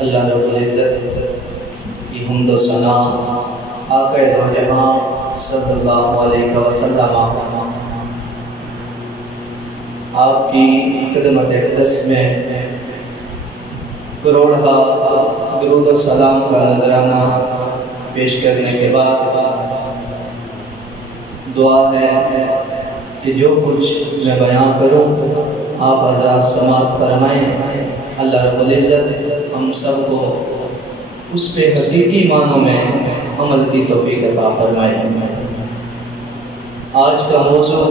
اللہ رب العزت کی حمد و ثنا آقا دو جہاں صلی اللہ علیہ وسلم آپ کی خدمت اقدس میں کروڑہ درود و سلام کا نذرانہ پیش کرنے کے بعد دعا ہے کہ جو کچھ میں بیان کروں آپ حضرات سماعت فرمائیں۔ اللہ رب العزت ہم سب کو اس پہ حقیقی معنوں میں عمل کی توفیق عطا فرمائے۔ آج کا موضوع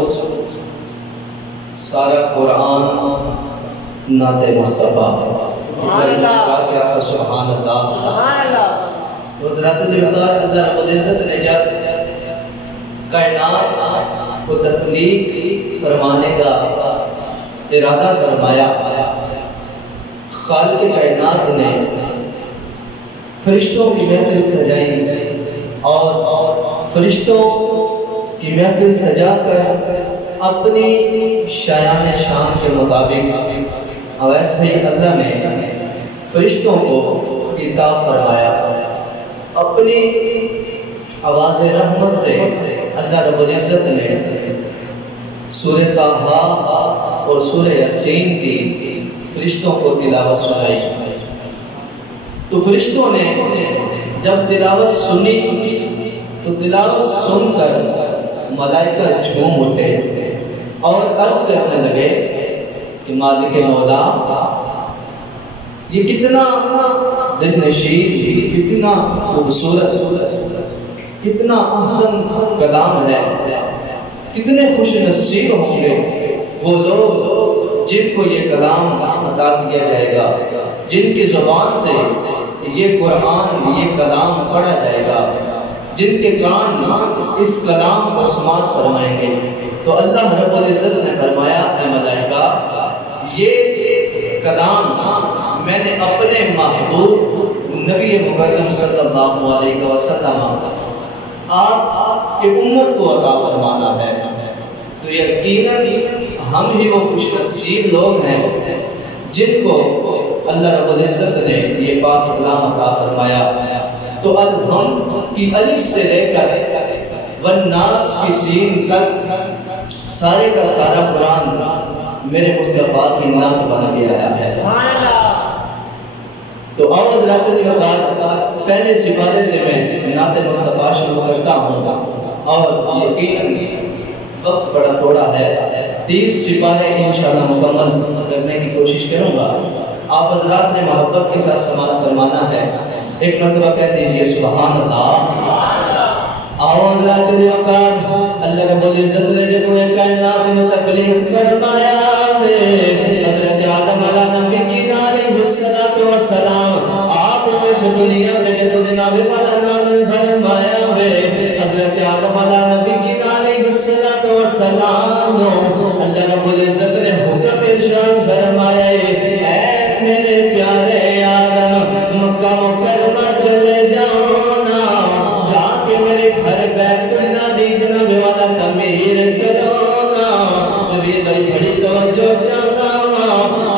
سارا قرآن نعت مصطفیٰ سبحان اللہ۔ حضرات اللہ رب العزت نے جب کائنات کو تخلیق فرمانے کا ارادہ فرمایا، خالق کائنات نے فرشتوں کی محفل سجائی اور فرشتوں کی محفل سجا کر اپنی شایان شان کے مطابق اویس بھائی اللہ نے فرشتوں کو خطاب فرمایا۔ اپنی آواز رحمت سے اللہ رب العزت نے سورہ طٰہٰ اور سورہ یاسین کی فرشتوں کو تلاوت سنائی۔ تو فرشتوں نے جب تلاوت سنی تو تلاوت سن کر ملائکہ جھوم اٹھے اور عرض کرنے لگے کہ مالک مولا، یہ کتنا دل نشین، کتنا خوبصورت، کتنا احسن کلام ہے، کتنے خوش نصیب ہوں گے وہ لوگ جن کو یہ کلام عطا کیا جائے گا، جن کی زبان سے یہ قرآن، یہ کلام پڑھا جائے گا، جن کے کان اس کلام کو سماعت فرمائیں گے۔ تو اللہ رب العزت نے فرمایا، اے ملائکہ، یہ کلام میں نے اپنے محبوب نبی مکرم صلی اللہ علیہ وسلم آپ کے امت کو عطا فرمانا ہے۔ تو یقیناً ہم ہی وہ خوش نصیب لوگ ہیں جن کو اللہ رب العزت نے یہ پاک کلام عطا فرمایا۔ تو الحمد کی الف سے لے کر والناس کی سین تک سارے کا سارا قرآن میرے مصطفیٰ کی نعت بن گیا ہے۔ تو اور حضرات کے بعد پہلے سپارے سے میں نعت مصطفیٰ شروع کرتا ہوں اور یقیناً وقت بڑا تھوڑا ہے، 30 سپارے انشاءاللہ مکمل کرنے کی کوشش کروں گا۔ آپ حضرات نے محبت کے ساتھ سماعت فرمانا ہے۔ ایک مرتبہ کہہ دیجئے سبحان اللہ۔ آؤ حضرات کے وقت اللہ رب العزت نے جب کائنات میں تخلیق فرمایا، حضرت آدم علیہ نبی کی علیہ السلام آپ کو اس دنیا میں جب جناب والا نازل فرمایا، حضرت آدم علیہ نبی کی علیہ السلام اللہ رب العزت نے حکم ارشاد فرمایا، اے میرے پیارے آدم، مکہ مکرمہ چلے جاؤ نا، جا کے میرے گھر بیت اللہ دی جناب والا تعمیر کرو نا۔ نبی بھائی بڑی توجہ چاہتا ہوں،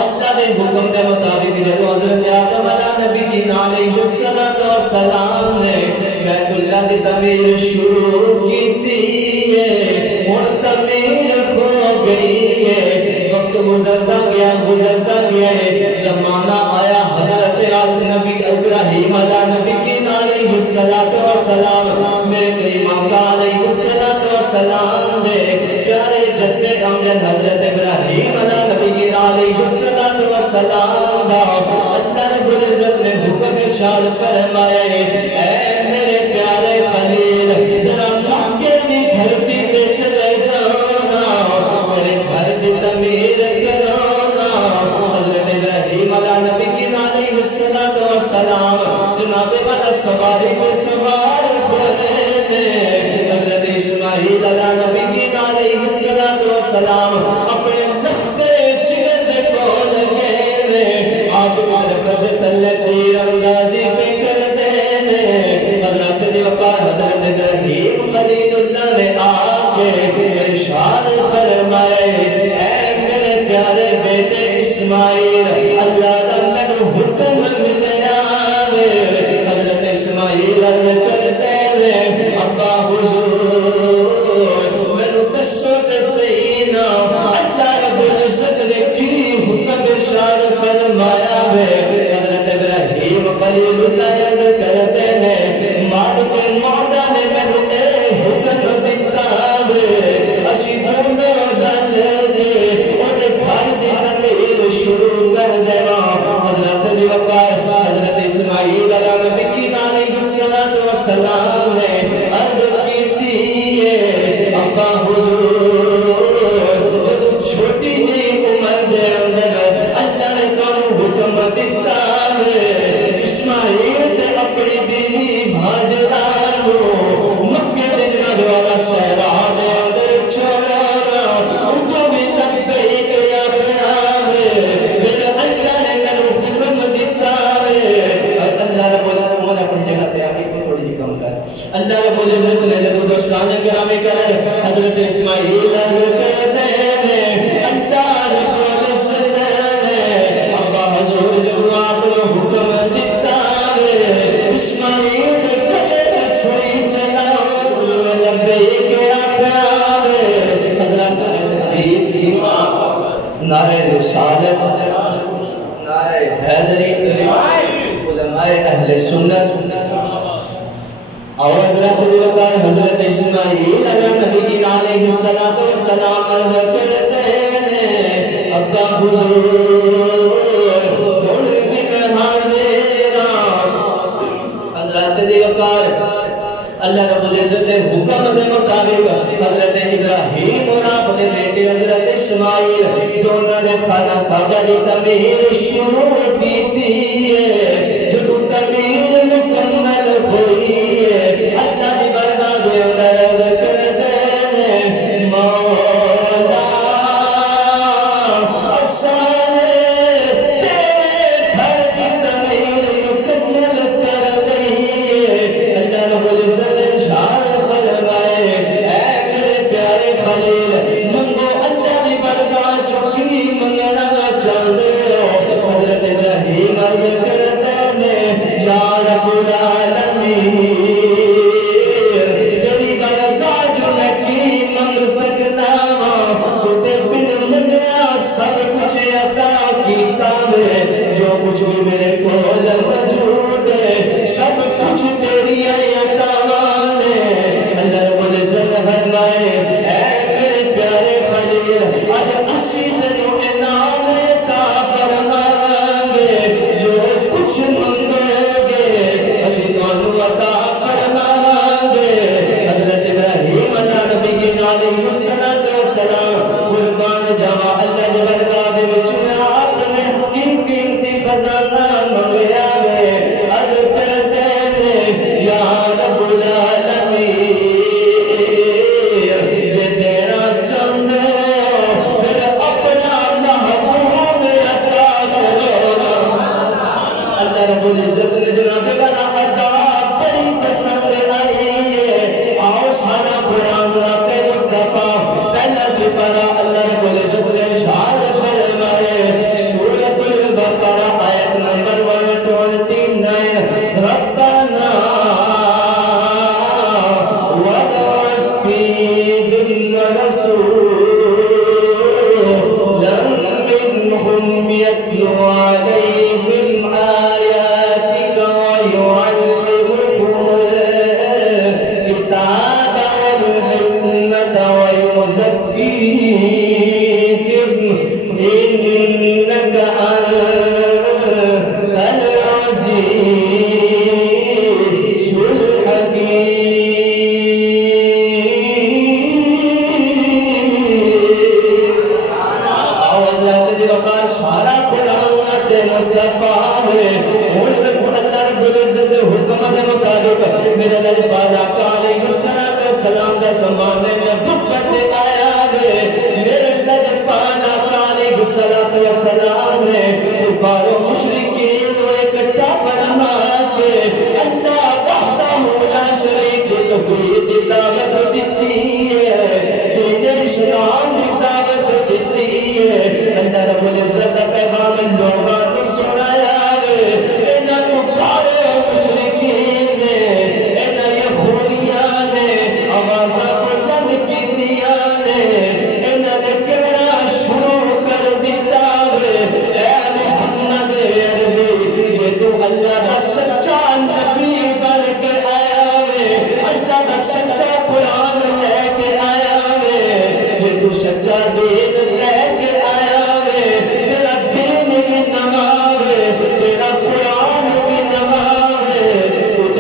اللہ نے حکم کے مطابق جب حضرت آدم علیہ نبی کی علیہ السلام نے بیت اللہ دی تعمیر شروع کی تھی، اور تعمیر ہو گئی ہے، وقت گزرتا گیا ہے، زمانہ آیا حضرت نبی ابراہیم علیہ نبی کی علیہ السلام میرے کریم آقا علیہ السلام نے پیارے جد امجد حضرت ابراہیم علیہ نبی کی علیہ السلام اللہ رب العزت نے حکم ارشاد فرمایا، اے میرے پیارے خلیل، ذرا مکے دی دھرتی پہ چلے جانا، میرے گھر دی تعمیر کرانا۔ حضرت ابراہیم علیہ نبی کی علیہ السلام جناب والا سواری پہ سوار ہوئے، حضرت اسماعیل علیہ نبی کی علیہ السلام اپنے لختے چیزے کو لگے، آپ کار پرد تلے تیر اندازی پہ کر دے، حضرت دیوکار حضرت ابراہیم خلیل اللہ نے آگے ارشاد فرمائے، اے میرے پیارے بیٹے اسماعیل، اللہ نے حکم ملیا والسلام نے عرض کیتی ہے ابا حضور جدو چھوٹی جی عمر دے اندر اللہ نے کانو حکم دیتا ہے اسماعیل نے اپنی بیوی ہاجرہ مکہ دے جناب والا صحرا دے اندر چھوڑا ان کو بھی لبیک یا پیار پھر اللہ نے کانو حکم دیتا ہے اللہ رب العالمین اپنی جگہ تے آگے کو تھوڑی جی کم کر اللہ رب العزت نے جدو دوستان گرامی کر حضرت اسماعیل کہتے ہیں اللہ رب العزت نے ابا حضور جدو آپ نے حکم دیتا ہے اسماعیل کلے چھوڑی چلا لبیک یا پیار حضرت علی نعرہ رسالت نعرہ حیدری علماء اہل سنت اور حضرت حضرت اسماعیل علیہ نبی کی علیہ السلام عرض کرتے ہیں ابا حضور بھی میں حاضر حضرت وقار اللہ رب العزت نے حکم دے مطابق حضرت ابراہیم اور آپ دے بیٹے حضرت اسماعیل دونوں نے کھانا کھاگا دی تعمیر شروع کی تھی جو تعمیر مکمل ہوئی ہے اللہ دی برگاہ دے اندر عرض کرتے ہیں مولا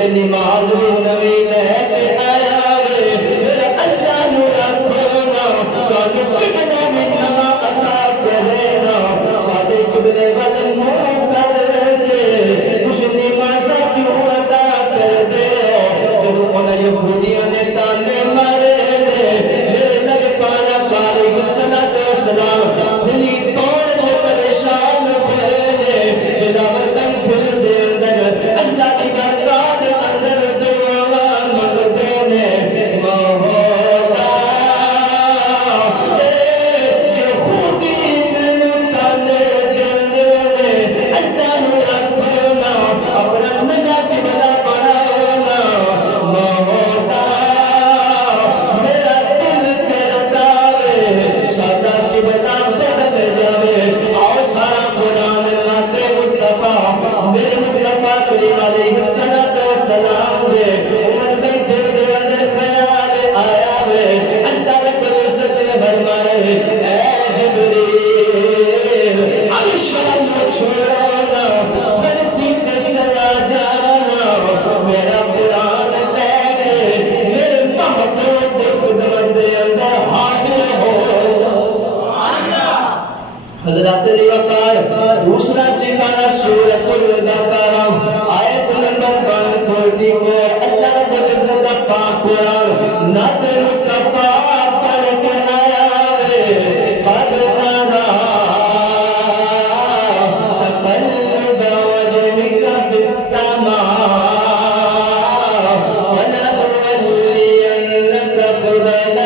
نماز بھی نوی پاک علیہ السلام دے عمر بھائی دل دے اندر خیال آیا ہے اللہ رب العزت نے فرمایا اے جبریل عرش کو چھوڑنا دھرتی تے چلا جانا میرا قرآن لے کے میرے محبوب دے خدمت دے اندر حاضر ہو حضرات وقار دوسرا سپارہ سورۃ البقرہ آیت نمبر 5 کھولتی ہے اللہ رب العزت کا پاک قرآن نعت مصطفیٰ پڑھ کے آیا ہے قد ترى تقلب وجهك في السماء ولنولينك قبلة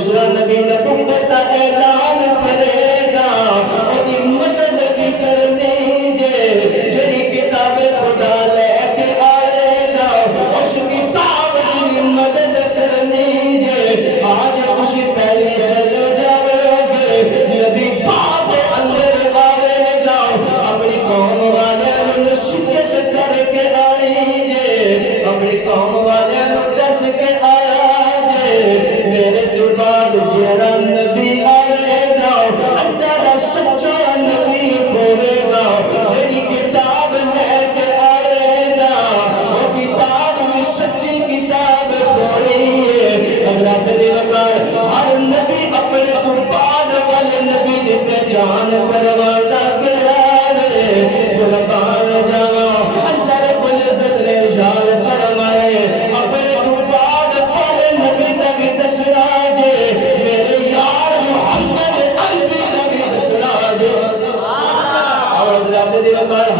دوسرا نبی نبوت کا اعلان کرے گا اور مدد بھی کرنے جڑی کتاب خدا لے کے آئے گا اس کتاب کی مدد کرنے آج اسی پہلے چلو جاؤ گے نبی پاک اندر آئے گا اپنی قوم والے نصیحت کر کے آئے اپنی قوم والے دس کے آیا میرے بعد جڑا نبی آئے گا اللہ دا سچا نبی ہوئے گا جڑی کتاب لے کے آئے گا وہ کتاب میں سچی کتاب کھوڑی ہے حضرت نے وقار ہر نبی اپنے تو بعد والے نبی دی پہچان کرواتا گیا ہے قربان جاواں اللہ رب العزت نے ارشاد فرمائے اپنے تو بعد والے نبی دا بھی دسنا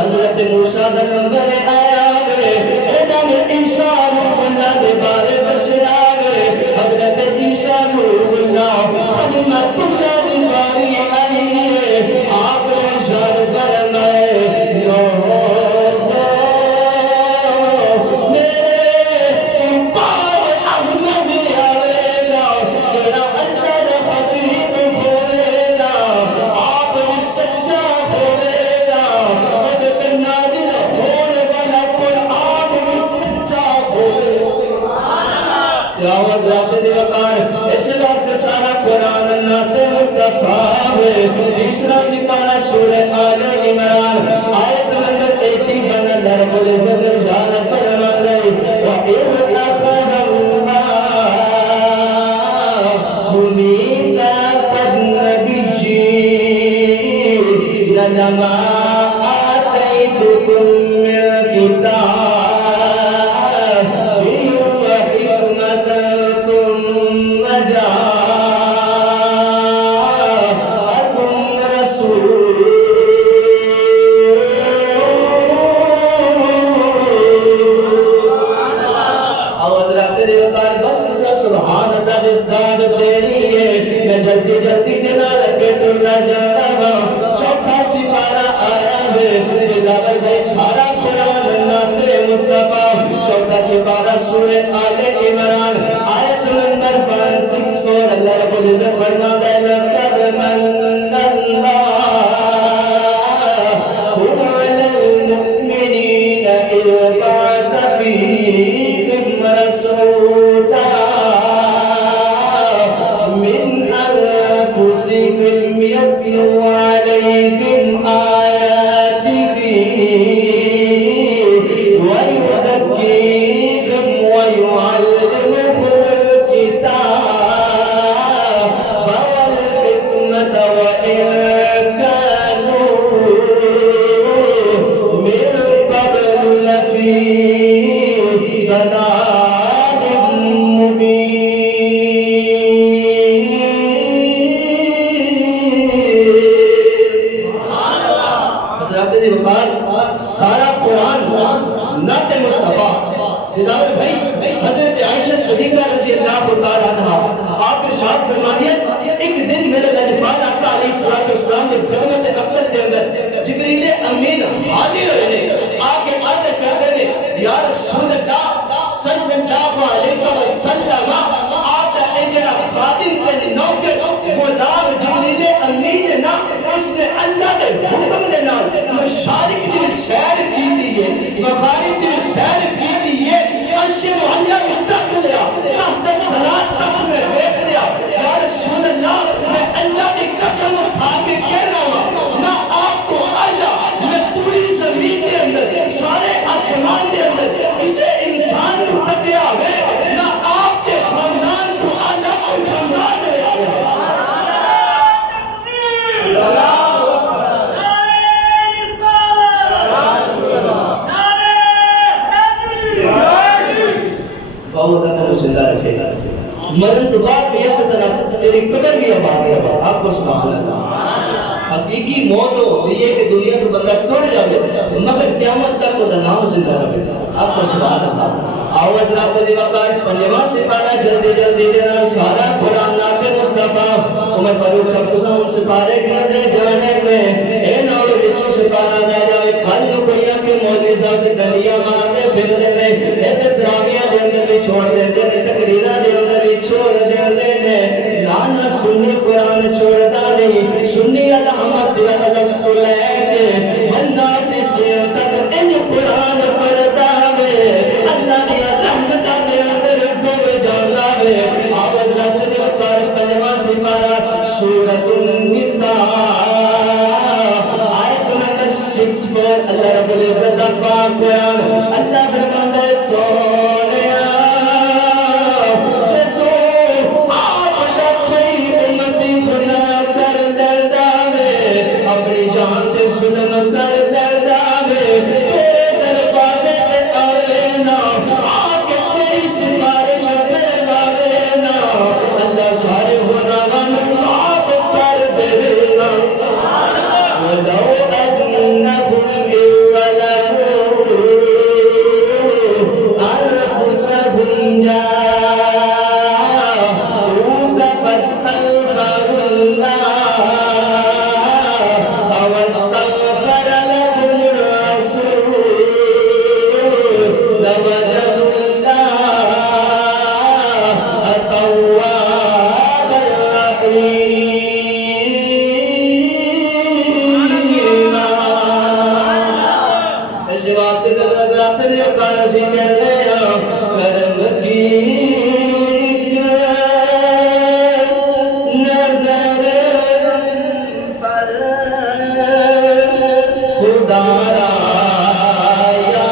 حضرت موسیٰ دا نمبر آیا گئے حضرت عیسیٰ روح اللہ دے بارے بسرا گئے حضرت عیسیٰ روح اللہ خدمت اللہ دے باری آئی ہے آپ نے شاد فرمائے اس واسطے سارا قرآن نعت مصطفیٰ ہے تیسرا سپارہ سورہ آل عمران آیت نمبر 81 اللہ رب العزت ارشاد فرماتا ہے وَإِذْ أَخَذَ اللَّهُ مِيثَاقَ النَّبِيِّينَ لَمَا آتَيْتُكُم مِّنْ كِتَابٍ وَحِكْمَةٍ ثُمَّ جَاءَكُمْ رَسُولٌ سبحان اللہ داد تیری ہے میں جلدی جلدی دنا لگے تو نہ جانا چوتھا سپارہ ارشاد فرما دیا ایک دن میرے لجپال آقا علیہ السلام کے خدمت اقدس کے اندر جبریل امین حاضر ہوئے آگے آتے کہتے ہیں یا رسول اللہ صلی اللہ علیہ وسلم آپ اجڑا خادم کے نوکر غلام جبریل امین نا اس نے اللہ کے حکم دے نال مشارق دی سیر کی دی ہے مغارب دی سیر کی دی ہے عرش معلا تک لیا تحت صلات تک میں دیکھ لیا یا رسول اللہ میں اللہ کی قسم کھا کے کہنا ہوا نہ آپ کو اللہ میں پوری زمین کے اندر سارے آسمان کے اندر کسی انسان کو تکیا ہے نہ آپ کے خاندان کو اللہ کو خاندان ہے زندہ رکھے گا مرن تو بعد بھی اس طرح تیری قبر بھی آباد ہے آپ کو سبحان اللہ حقیقی موت ہوتی ہے کہ دنیا تو بندہ ٹوٹ جائے مگر قیامت تک وہ نام زندہ رکھے گا آپ کو سبحان اللہ آواز رات کو وقت پنجواں سے پڑھا جلدی جلدی دینا سارا قرآن ناب مصطفیٰ عمر فاروق صاحب کو سامنے سپارے کے نظر جانے میں اے ناوے بچوں سپارا جا جاوے کھالیوں کوئیاں کے مولوی صاحب کے دنیا مارتے پھر دے دے ایتے دراویاں دے اندر بھی چھوڑ دیتے ہیں تقریرہ دے اندر بھی چھوڑ دیتے ہیں لانا سنی قرآن چھوڑتا نہیں سنی علامت دے علم تو لے کے بندہ سے سیر تک ان قرآن پڑھتا ہے اللہ نے رحمتہ دے اندر ڈوب جاتا ہے آواز رات دے وقار پنجواں سپارہ سورۃ النساء آیت نمبر 64 اللہ رب العزت پاک قرآن اللہ فرماتا ہے سونیا جدو آپ دا کوئی امتی گناہ کر لڑتا ہے اپنی جان تے ظلم کر لڑتا ہے تیرے دروازے تے آوے نا آکے تیری سفارش کرواوے نا اللہ سارے گناہاں معاف کر دے گا ولو أنهم أنفسهم جاءوك فاستغفروا الله واستغفر لهم الرسول لوجدوا الله توابا رحيما ایسے واسطے کا نظرات نے کانا سی کہتے ہیں کرم کی نظر پر خدا را یا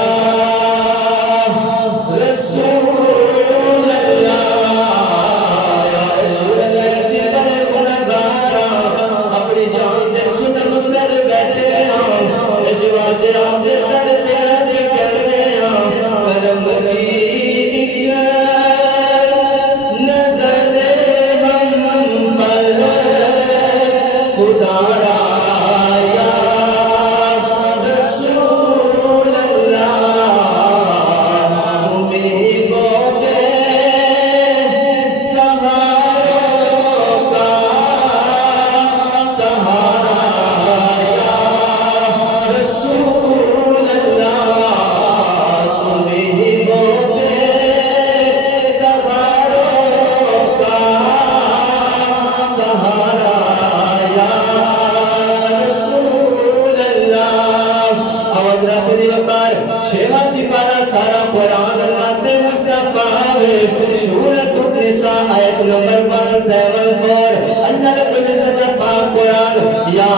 رسول اللہ یا رسول اللہ ایسی پر گناہگارا اپنی جان دے ستم کر بیٹھے ہیں ایسی واسطے آپ دے کرتے ہیں کرم کی نظر ہم پر خدا را یا رسول اللہ تمہیں کو بے سہاروں کا سہارا یا رسول اللہ تمہیں کو بے سہاروں کا سہارا یا رسول اللہ آواز رات دی وقار چھواں سپارہ سارا قرآن اللہ تے مصطفیٰ سورۃ النساء آیت نمبر 174 اللہ رب العزت پاک قرآن یا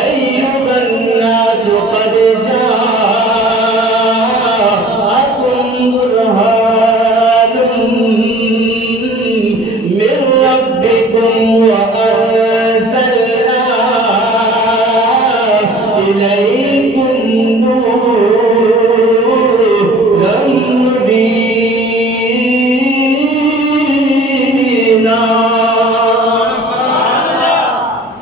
ایھا الناس قد جاءکم برہان من ربکم وانزلنا الیکم نورا مبینا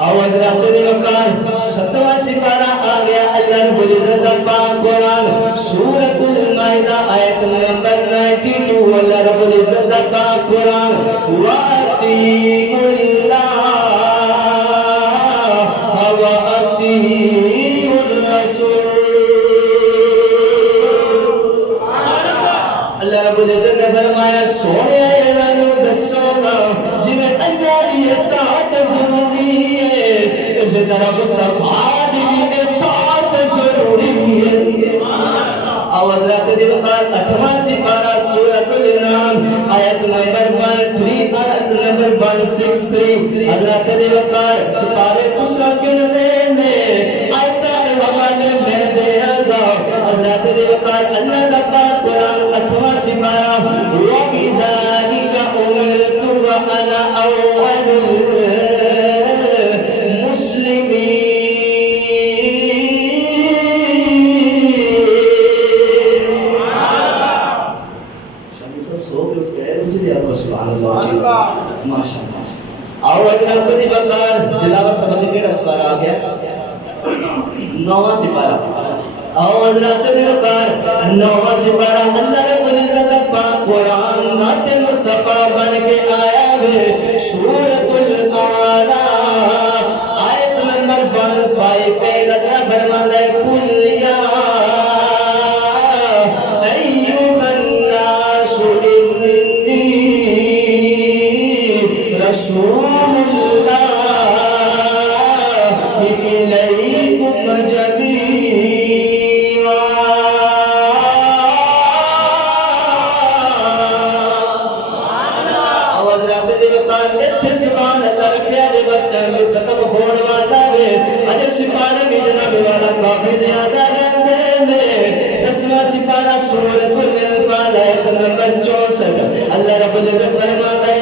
آواز رات دے وقار ستواں سپارہ آ گیا اللہ رب العزت پاک قرآن سورۃ المائدہ آیت نمبر 92 اللہ رب العزت پاک قرآن قرآن وَأَطِيعُوا اللَّهَ وَأَطِيعُوا الرَّسُولَ اللہ رب العزت نے فرمایا سونے اعلان دسو گا جی میں اللہ کی اطاعت ضروری ہے اسی طرح مصطفیٰ کی اطاعت ضروری ہے آواز رہتے دی وقار 8واں سپارہ سورۃ الانعام آیت نمبر 13 آیت نمبر 163 حضرت دی وقار سپارے دوسرا گننے میں آیت حوالے میں دے گا حضرت دی وقار اللہ کا پاک قرآن 8واں سپارہ وَبِذَلِكَ أُمِرْتُ وَأَنَا أَوَّلُ الْمُسْلِمِينَ ماشاءاللہ آؤ اجنال کو دی بکار دلاوت سمجھ کے رسپارہ آگیا 9واں سپارہ آؤ حضرات دی بکار 9واں سپارہ اللہ رب العزت پاک قرآن نعت مصطفیٰ بن کے آیا ہے سورۃ الاعراف آیت نمبر 1 پہ اللہ فرماتا ہے قل یا رسول اللہ الیکم جمیعا آواز رابطے دے وقار اتھے سبحان اللہ رکھیا دے بس ٹائم میں ختم ہونے والا ہے اجے سپارے میں جناب والا کافی زیادہ رہتے ہیں 10واں سپارہ سورۃ الانفال آیت نمبر 64 اللہ رب العزت فرماتا ہے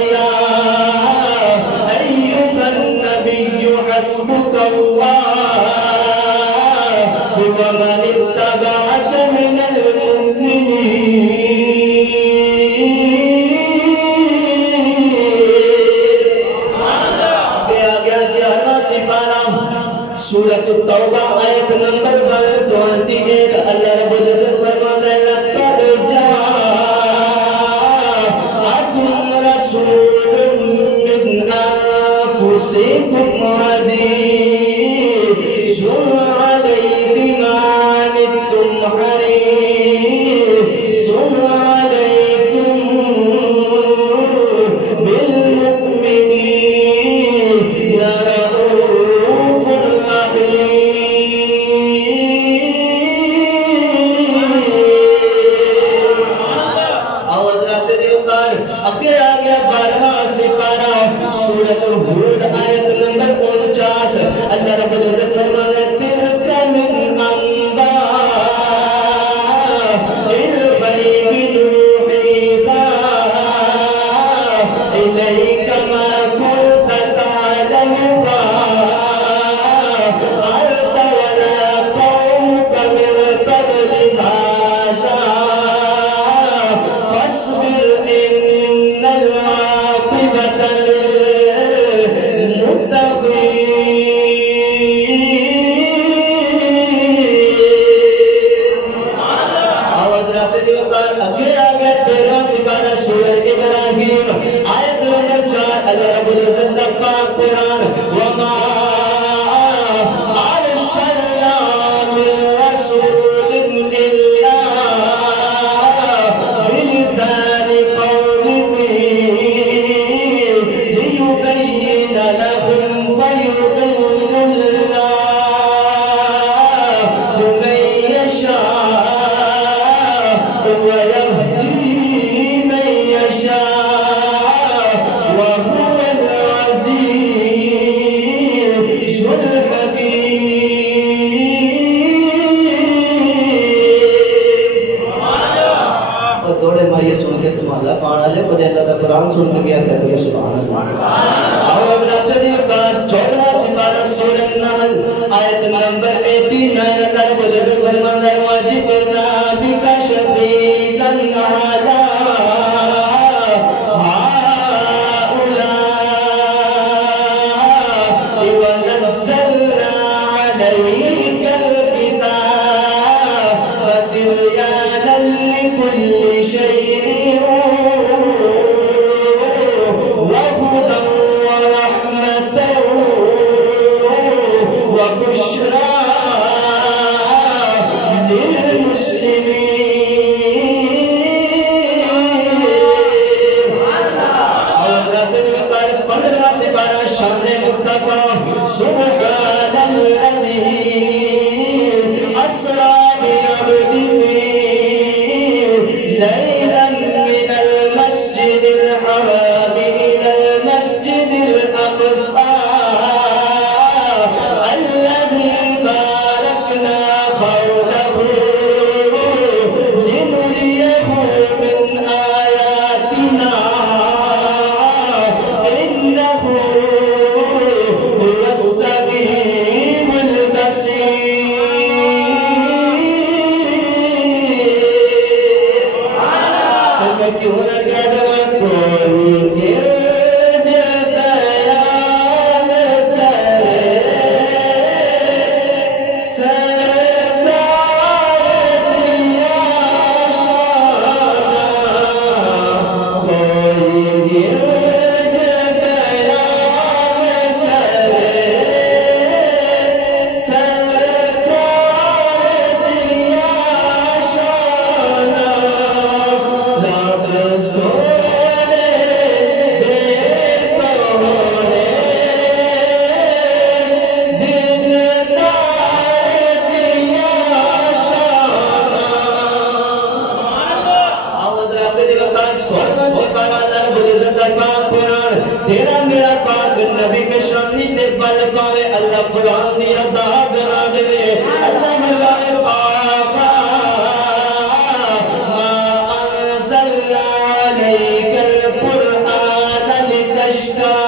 حسبك الله ومن اتبعك من المؤمنين سورۃ التوبہ آیت نمبر 28 اللہ رب العزت فرماتا ہے لقد جاءکم رسول من انفسکم عزیز علیہ بما عنتم حریص علیکم بالمؤمنین رؤوف رحیم آواز رہتے دیوکار اگے آگیا 12واں سپارہ سورۃ ہود آیت نمبر 49 اللہ رب العزت فرماتا ہے تلک من انباء الغیب نوحیہا الیک ما کنت تعلمها انت ولا قومك من قبل هذا فاصبر ان العاقبة اللہ رب العزت پاک قرآن وما ارسلنا من رسول الا بلسان قومه ليبين لهم فيضل الله من يشاء ويهدي من يشاء قرآن سن کے کیا کہتے ہیں سبحان اللہ آواز رب دی وقار 14واں سپارہ سورۃ النحل آیت نمبر 89 اللہ رب العزت فرماتا ہے وَجِئْنَا بِكَ شَهِيدًا عَلَىٰ هَٰؤُلَاءِ وَنَزَّلْنَا عَلَيْكَ الْكِتَابَ تِبْيَانًا لِكُلِّ شَيْءٍ حضرت الوقار 15 سپارہ شان مصطفیٰ سبحان الذی اسرا بعبده لیلا من المسجد الحرام الى المسجد الاقصى الذي باركنا حوله لنريه من آياتنا إنه هو السميع البصير کیوں نہ کہہ کوئی گرج بیان کرے سرکار دیا شان کوئی گرج بیان کرے سرکار دیا شان سونے دے سونے دلدار دیا شان آواز رکھ دے وقت سوال سپارہ اللہ رب العزت پاک قرآن تیرا میرا پاک نبی کے شانی تے بل پاوے اللہ قرآن دی ادا بنا دے اللہ مرواے پاک ما انزلنا عليك القرآن لتشقى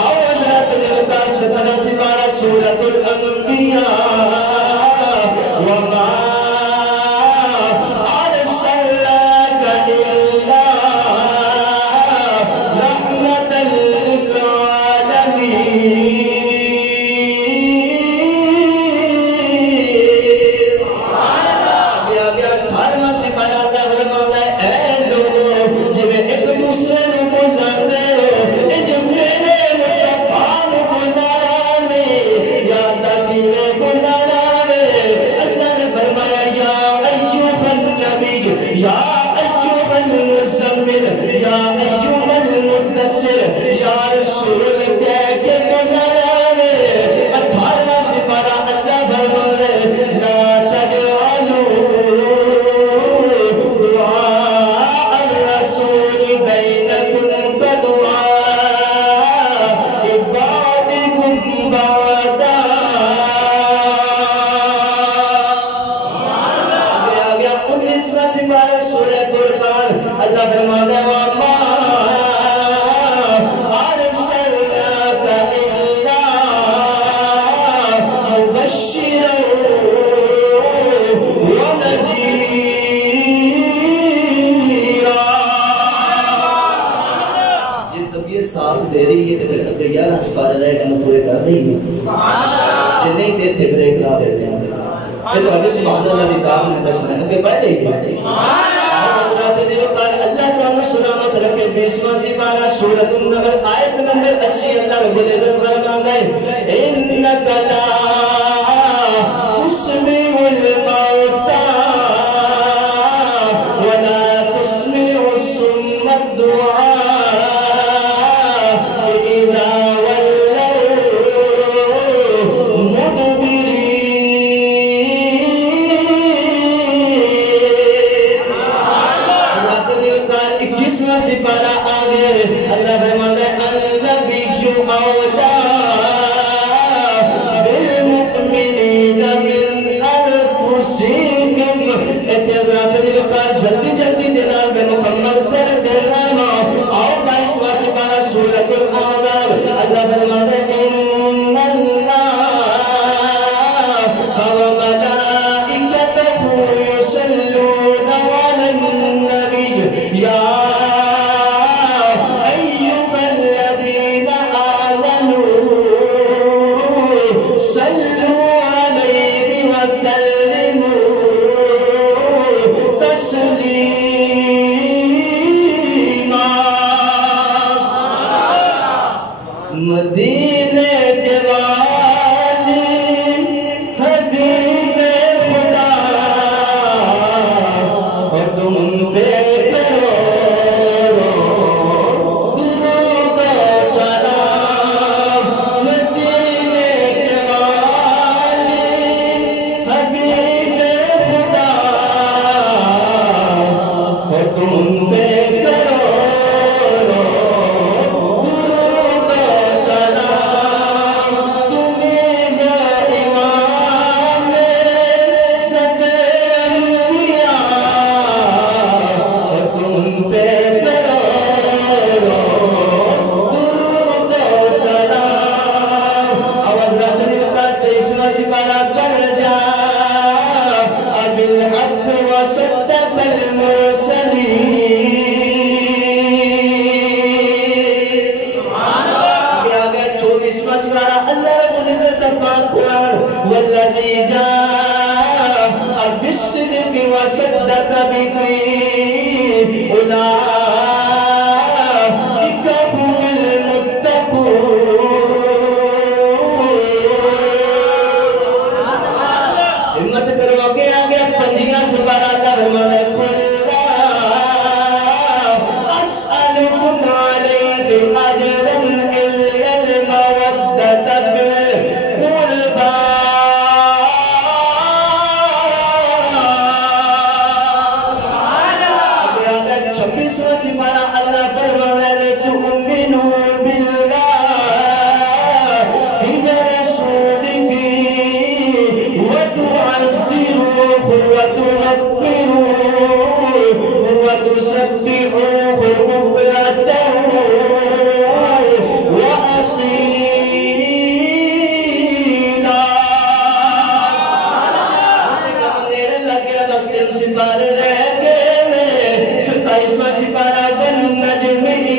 أوزرت الوقت 17 سپارہ سورة الأنبياء وما أرسلناك إلا رحمة للعالمين آگیا 18واں سپارہ اللہ فرماتا ہے اے لوگوں جب ایک دوسرے نے بلانے جب میرے مصطفیٰ نے بلانے یا نبی نے بلانے اللہ نے فرمایا یا ایوہ النبی یا ایوہ المزمل یا ایوہ المدثر یا رسول کہہ کے بلانے 18واں سپارہ اللہ فرماتا ہے لا تجعلوا دعاء الرسول بينكم كدعاء بعضكم بعضا آگیا 19واں سپارہ سورہ فرقان اللہ فرماتا ہے وَمَا أَرْسَلْنَاكَ إِلَّا مُبَشِّرًا وَنَذِيرًا یہ طبیعت صاف دے رہی ہے تو پھر اگر 11 سپارہ رہے گا پورے کر دیں گے کہ نہیں دیتے بریک لا دیتے ہیں پھر تو ابھی سبحان اللہ دی دعا میں دس رہے ہیں کہ بیٹھے ہی اللہ کو ہمیں سلامت رکھے 20واں سپارہ سورۃ النمل آیت نمبر 80 اللہ رب العزت فرماتا ہے انک لا تسمع الموتى ولا تسمع الصم الدعاء اذا ولوا مدبرين 21واں سپارہ آگے اللہ فرماتا ہے النبی اولا بالمؤمنین من انفسہم اعتراض جلدی جلدی دلال میں مکمل کر دینا اور 22واں سپارہ سورۃ الاحزاب اللہ فرماتا ہے ان اللہ وملائکتہ یصلون علی النبی یا أيها الذين آمنوا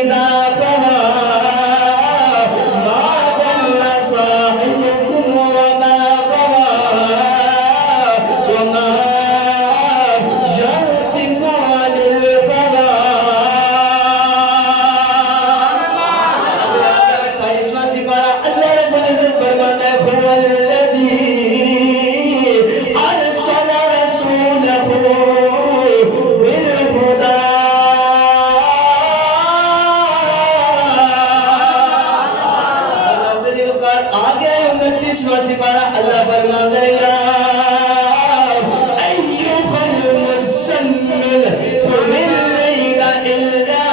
إذا قضى ما ضل صاحبكم وما غوى وما ينطق عن الهوى كاريزما سپارہ اللہ رب العزت فرماتا ہے هو الذي أرسل رسوله بالهدى آگے 29واں سپارہ اللہ فرماتا ہے یا أيها المزمل قم الليل إلا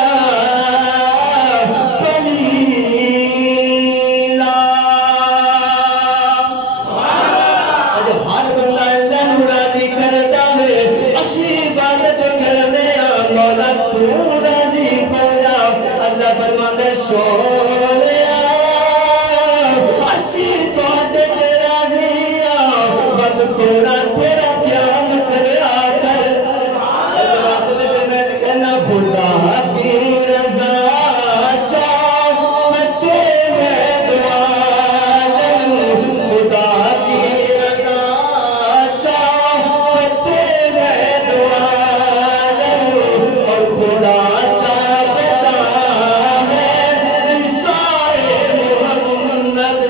قليلا جب ہر بندہ اللہ نو راضی کرتا ہے اسی عبادت کرنے مولا تو راضی ہو جا اللہ فرماتا ہے سونیا اسی عبادت راضی بس تھوڑا تیرا قیام کرا کر اس وقت میں کہنا خدا کی رضا چاہتے ہیں دعالم خدا کی رضا چاہتے ہیں دعالم اور خدا چاہتا ہے رسائے محمد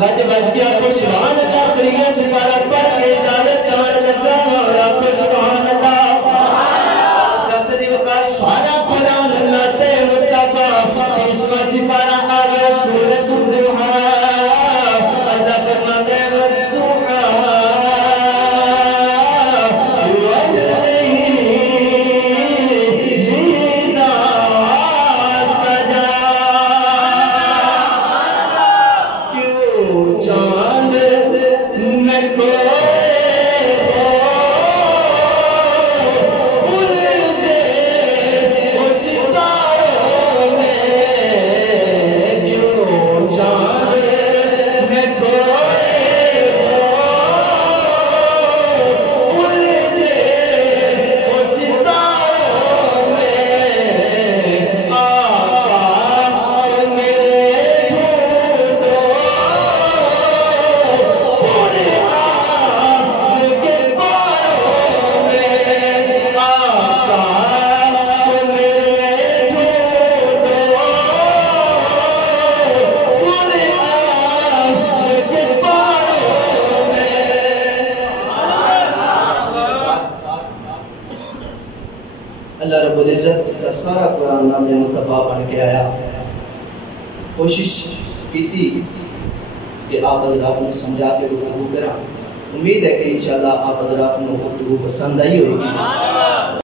بج بج کے آپ کو سبحان اللہ کریے سپارہ پڑھ کے اجازت چاہنے لگا اور آپ کو سبحان اللہ رب دی وقار سارا قرآن نعت مصطفیٰ 30واں سپارہ آگے سورۃ الضحیٰ اللہ فرماتے ہیں والضحیٰ واللیل اذا سجا کیوں چاند میں الجھے وہ ستاروں میں کیوں چاند میں الجھے وہ ستاروں میں آقا میرے جھوٹوں قرآن کے باروں میں آقا میرے جھوٹوں قرآن کے باروں میں اللہ رب العزت کا سارا قرآن نام مصطفیٰ پڑھ کے آیا کوشش کی تھی کہ آپ حضرات میں سمجھا کے گفتگو کرا امید ہے کہ انشاءاللہ آپ حضرات میں گفتگو پسند آئی ہوگی